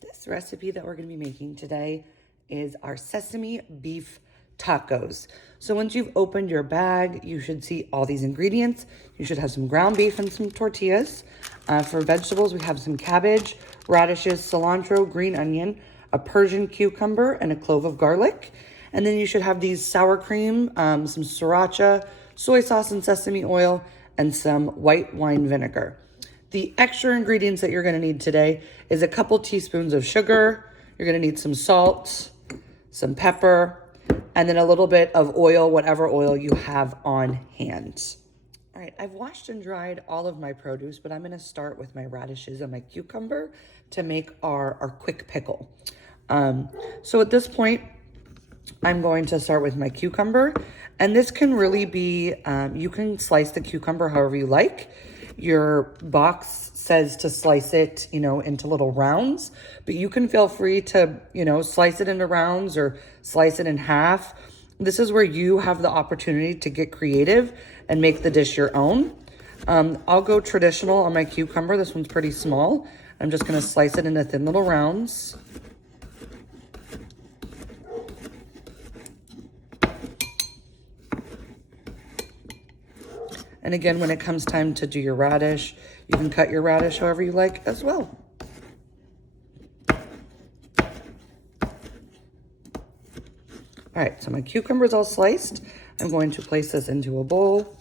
This recipe that we're going to be making today is our sesame beef tacos. So once you've opened your bag, you should see all these ingredients. You should have some ground beef and some tortillas. For vegetables, we have some cabbage, radishes, cilantro, green onion, a Persian cucumber, and a clove of garlic. And then you should have these sour cream, some sriracha, soy sauce and sesame oil, and some white wine vinegar. The extra ingredients that you're gonna need today is a couple teaspoons of sugar. You're gonna need some salt, some pepper, and then a little bit of oil, whatever oil you have on hand. All right, I've washed and dried all of my produce, but I'm gonna start with my radishes and my cucumber to make our quick pickle. So at this point, I'm going to start with my cucumber, and this can really be, you can slice the cucumber however you like. Your box says to slice it, into little rounds, but you can feel free to, slice it into rounds or slice it in half. This is where you have the opportunity to get creative and make the dish your own. I'll go traditional on my cucumber. This one's pretty small. I'm just gonna slice it into thin little rounds. And again, when it comes time to do your radish, you can cut your radish however you like as well. All right, so my cucumber is all sliced. I'm going to place this into a bowl.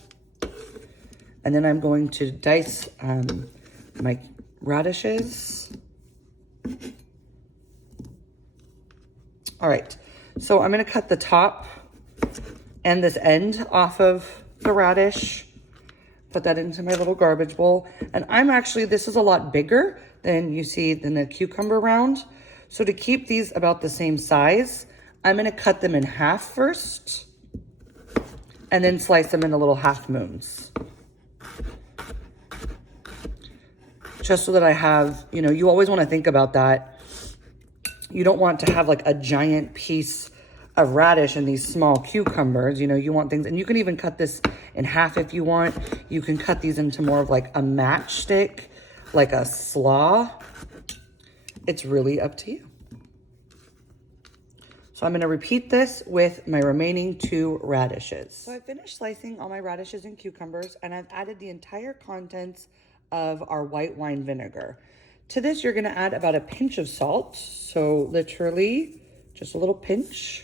And then I'm going to dice my radishes. All right, so I'm gonna cut the top and this end off of the radish. Put that into my little garbage bowl. And this is a lot bigger than the cucumber round. So to keep these about the same size, I'm gonna cut them in half first and then slice them into little half moons. Just so that I have, you always wanna think about that. You don't want to have like a giant piece of radish and these small cucumbers. You want things, and you can even cut this in half if you want. You can cut these into more of like a matchstick, like a slaw. It's really up to you. So I'm gonna repeat this with my remaining 2 radishes. So I finished slicing all my radishes and cucumbers, and I've added the entire contents of our white wine vinegar. To this, you're gonna add about a pinch of salt. So literally just a little pinch.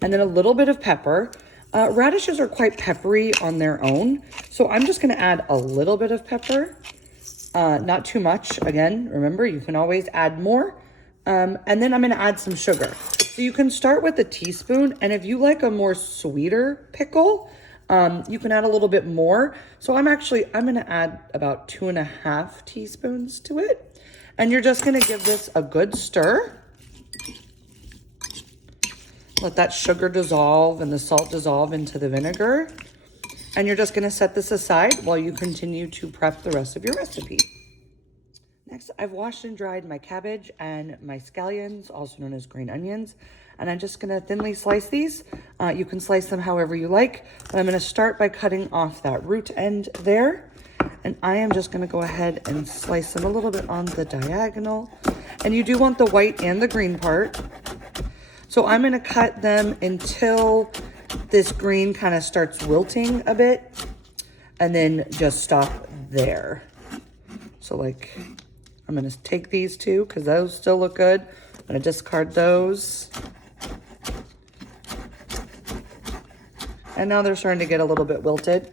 And then a little bit of pepper. Radishes are quite peppery on their own, so I'm just gonna add a little bit of pepper, not too much. Again, remember, you can always add more. And then I'm gonna add some sugar. So you can start with a teaspoon, and if you like a more sweeter pickle, you can add a little bit more. So I'm gonna add about 2.5 teaspoons to it. And you're just gonna give this a good stir. Let that sugar dissolve and the salt dissolve into the vinegar. And you're just gonna set this aside while you continue to prep the rest of your recipe. Next, I've washed and dried my cabbage and my scallions, also known as green onions. And I'm just gonna thinly slice these. You can slice them however you like, but I'm gonna start by cutting off that root end there. And I am just gonna go ahead and slice them a little bit on the diagonal. And you do want the white and the green part. So I'm gonna cut them until this green kind of starts wilting a bit, and then just stop there. So I'm gonna take these 2 because those still look good. I'm gonna discard those. And now they're starting to get a little bit wilted.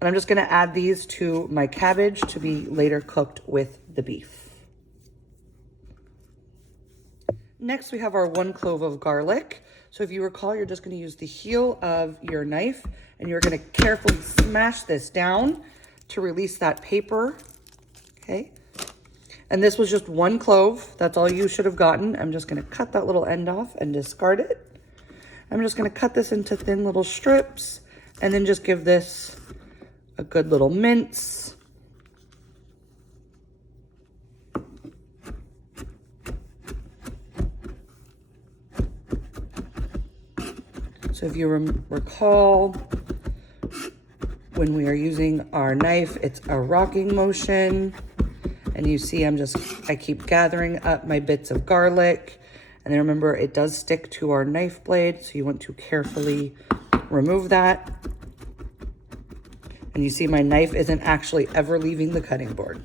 And I'm just gonna add these to my cabbage to be later cooked with the beef. Next, we have our 1 clove of garlic. So if you recall, you're just gonna use the heel of your knife, and you're gonna carefully smash this down to release that paper, okay? And this was just 1 clove. That's all you should have gotten. I'm just gonna cut that little end off and discard it. I'm just gonna cut this into thin little strips, and then just give this a good little mince. So if you recall, when we are using our knife, it's a rocking motion. And you see I keep gathering up my bits of garlic. And then remember, it does stick to our knife blade, so you want to carefully remove that. And you see my knife isn't actually ever leaving the cutting board.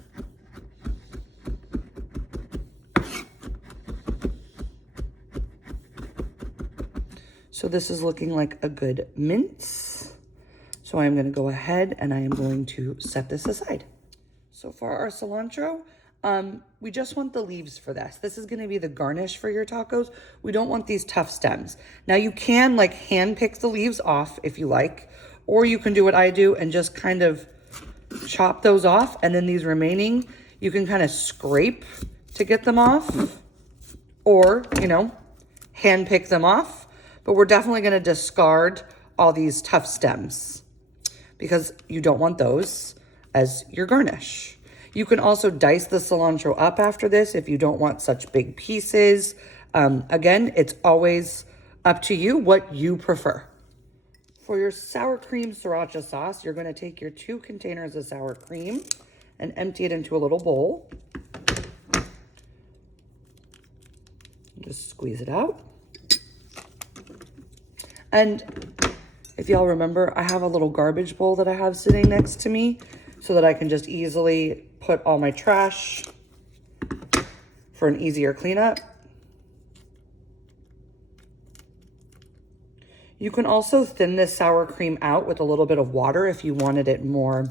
So this is looking like a good mince. So I'm gonna go ahead and I am going to set this aside. So for our cilantro, we just want the leaves for this. This is gonna be the garnish for your tacos. We don't want these tough stems. Now you can like hand pick the leaves off if you like, or you can do what I do and just kind of chop those off. And then these remaining, you can kind of scrape to get them off, or, you know, hand pick them off. But we're definitely gonna discard all these tough stems because you don't want those as your garnish. You can also dice the cilantro up after this if you don't want such big pieces. Again, it's always up to you what you prefer. For your sour cream sriracha sauce, you're gonna take your 2 containers of sour cream and empty it into a little bowl. Just squeeze it out. And if y'all remember, I have a little garbage bowl that I have sitting next to me so that I can just easily put all my trash for an easier cleanup. You can also thin this sour cream out with a little bit of water if you wanted it more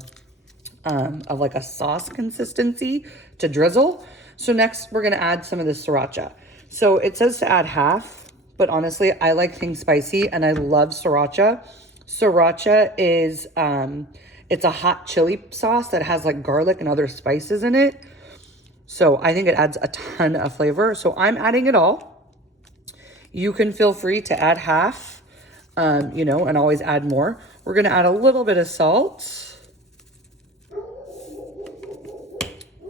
of like a sauce consistency to drizzle. So next we're gonna add some of this sriracha. So it says to add half, but honestly, I like things spicy and I love sriracha. Sriracha is, it's a hot chili sauce that has like garlic and other spices in it. So I think it adds a ton of flavor. So I'm adding it all. You can feel free to add half, you know, and always add more. We're gonna add a little bit of salt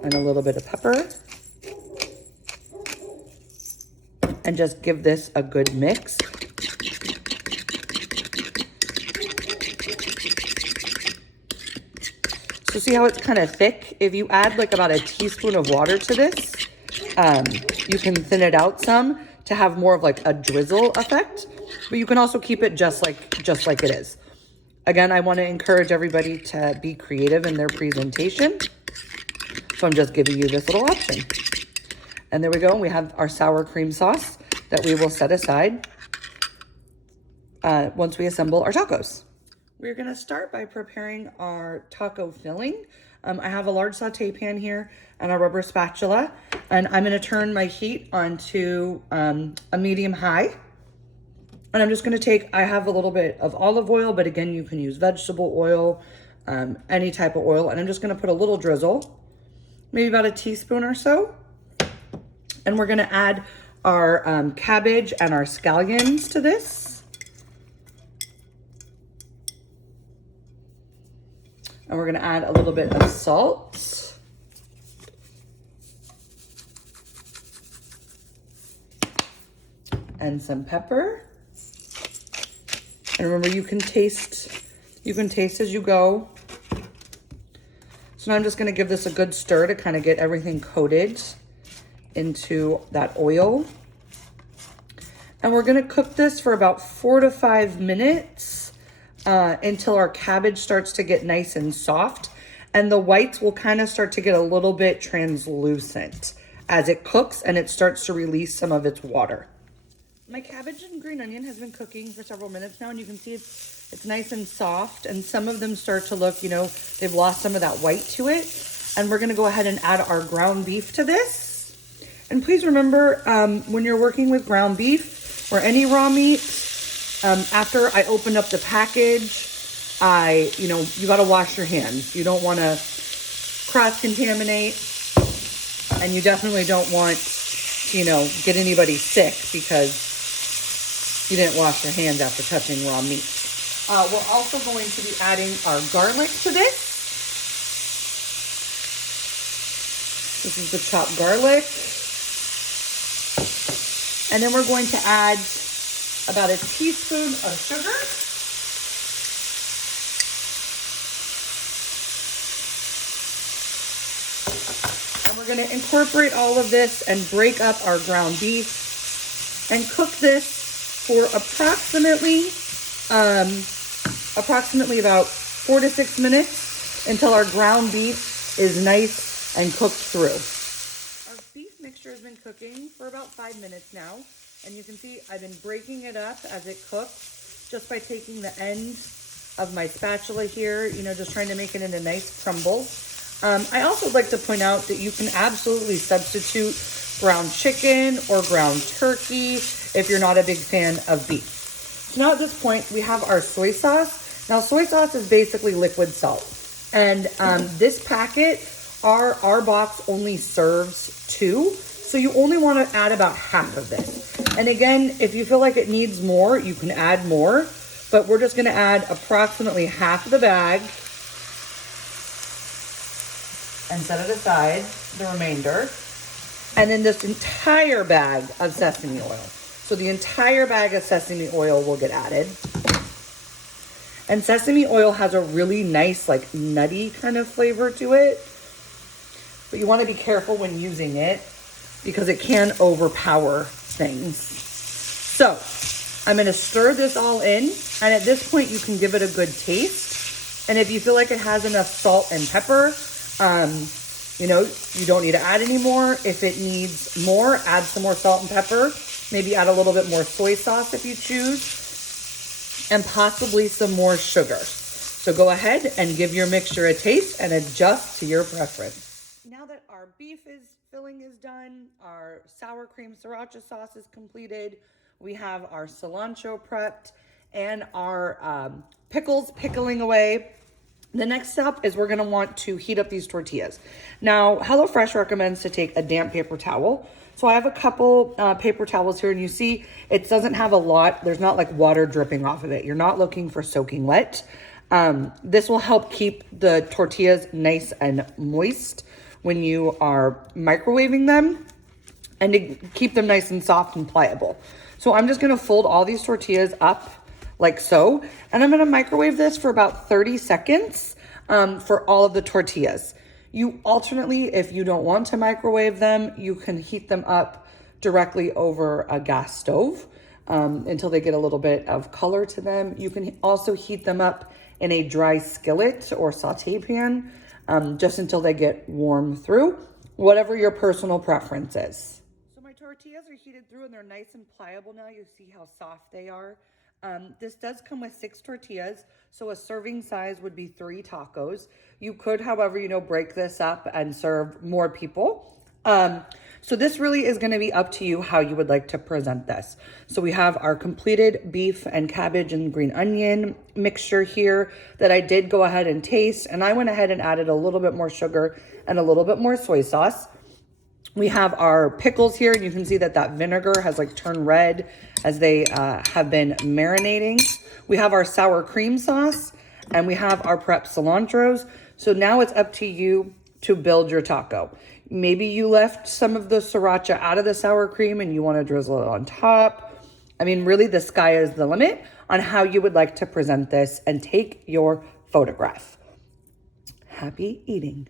and a little bit of pepper. And just give this a good mix. So see how it's kind of thick? If you add like about a teaspoon of water to this, you can thin it out some to have more of like a drizzle effect, but you can also keep it just like it is. Again, I want to encourage everybody to be creative in their presentation. So I'm just giving you this little option. And there we go. We have our sour cream sauce that we will set aside once we assemble our tacos. We're gonna start by preparing our taco filling. I have a large saute pan here and a rubber spatula, and I'm gonna turn my heat onto a medium high. And I'm just gonna I have a little bit of olive oil, but again, you can use vegetable oil, any type of oil. And I'm just gonna put a little drizzle, maybe about a teaspoon or so. And we're gonna add our cabbage and our scallions to this. And we're gonna add a little bit of salt. And some pepper. And remember, you can taste as you go. So now I'm just gonna give this a good stir to kind of get everything coated into that oil. And we're gonna cook this for about 4 to 5 minutes until our cabbage starts to get nice and soft. And the whites will kind of start to get a little bit translucent as it cooks and it starts to release some of its water. My cabbage and green onion has been cooking for several minutes now, and you can see it's nice and soft, and some of them start to look, you know, they've lost some of that white to it. And we're gonna go ahead and add our ground beef to this. And please remember, when you're working with ground beef or any raw meat, after I open up the package, you gotta wash your hands. You don't wanna cross-contaminate, and you definitely don't want, get anybody sick because you didn't wash your hands after touching raw meat. We're also going to be adding our garlic to this. This is the chopped garlic. And then we're going to add about a teaspoon of sugar. And we're we're gonna incorporate all of this and break up our ground beef and cook this for approximately about 4 to 6 minutes until our ground beef is nice and cooked through. Our beef mixture has been cooking for about 5 minutes now, and you can see I've been breaking it up as it cooks just by taking the end of my spatula here, just trying to make it into nice crumbles. I also like to point out that you can absolutely substitute ground chicken or ground turkey if you're not a big fan of beef. So now at this point, we have our soy sauce. Now, soy sauce is basically liquid salt. And this packet, our box only serves 2. So you only want to add about half of this. And again, if you feel like it needs more, you can add more. But we're just going to add approximately half of the bag and set it aside, the remainder. And then this entire bag of sesame oil. So the entire bag of sesame oil will get added. And sesame oil has a really nice, like nutty kind of flavor to it. But you want to be careful when using it because it can overpower things. So I'm going to stir this all in. And at this point, you can give it a good taste. And if you feel like it has enough salt and pepper, you don't need to add any more. If it needs more, add some more salt and pepper. Maybe add a little bit more soy sauce if you choose, and possibly some more sugar. So go ahead and give your mixture a taste and adjust to your preference. Now that our beef filling is done, our sour cream sriracha sauce is completed, we have our cilantro prepped, and our pickles pickling away. The next step is we're gonna want to heat up these tortillas. Now, HelloFresh recommends to take a damp paper towel. So I have a couple paper towels here, and you see it doesn't have a lot. There's not like water dripping off of it. You're not looking for soaking wet. This will help keep the tortillas nice and moist when you are microwaving them and to keep them nice and soft and pliable. So I'm just gonna fold all these tortillas up like so, and I'm gonna microwave this for about 30 seconds for all of the tortillas. You alternately, if you don't want to microwave them, you can heat them up directly over a gas stove until they get a little bit of color to them. You can also heat them up in a dry skillet or saute pan just until they get warm through, whatever your personal preference is. So my tortillas are heated through and they're nice and pliable now. You see how soft they are. This does come with 6 tortillas, so a serving size would be 3 tacos. You could, however, break this up and serve more people. So this really is going to be up to you how you would like to present this. So we have our completed beef and cabbage and green onion mixture here that I did go ahead and taste, and I went ahead and added a little bit more sugar and a little bit more soy sauce. We have our pickles here, and you can see that vinegar has turned red as they have been marinating. We have our sour cream sauce, and we have our prepped cilantros. So now it's up to you to build your taco. Maybe you left some of the sriracha out of the sour cream and you want to drizzle it on top. I mean, really, the sky is the limit on how you would like to present this and take your photograph. Happy eating.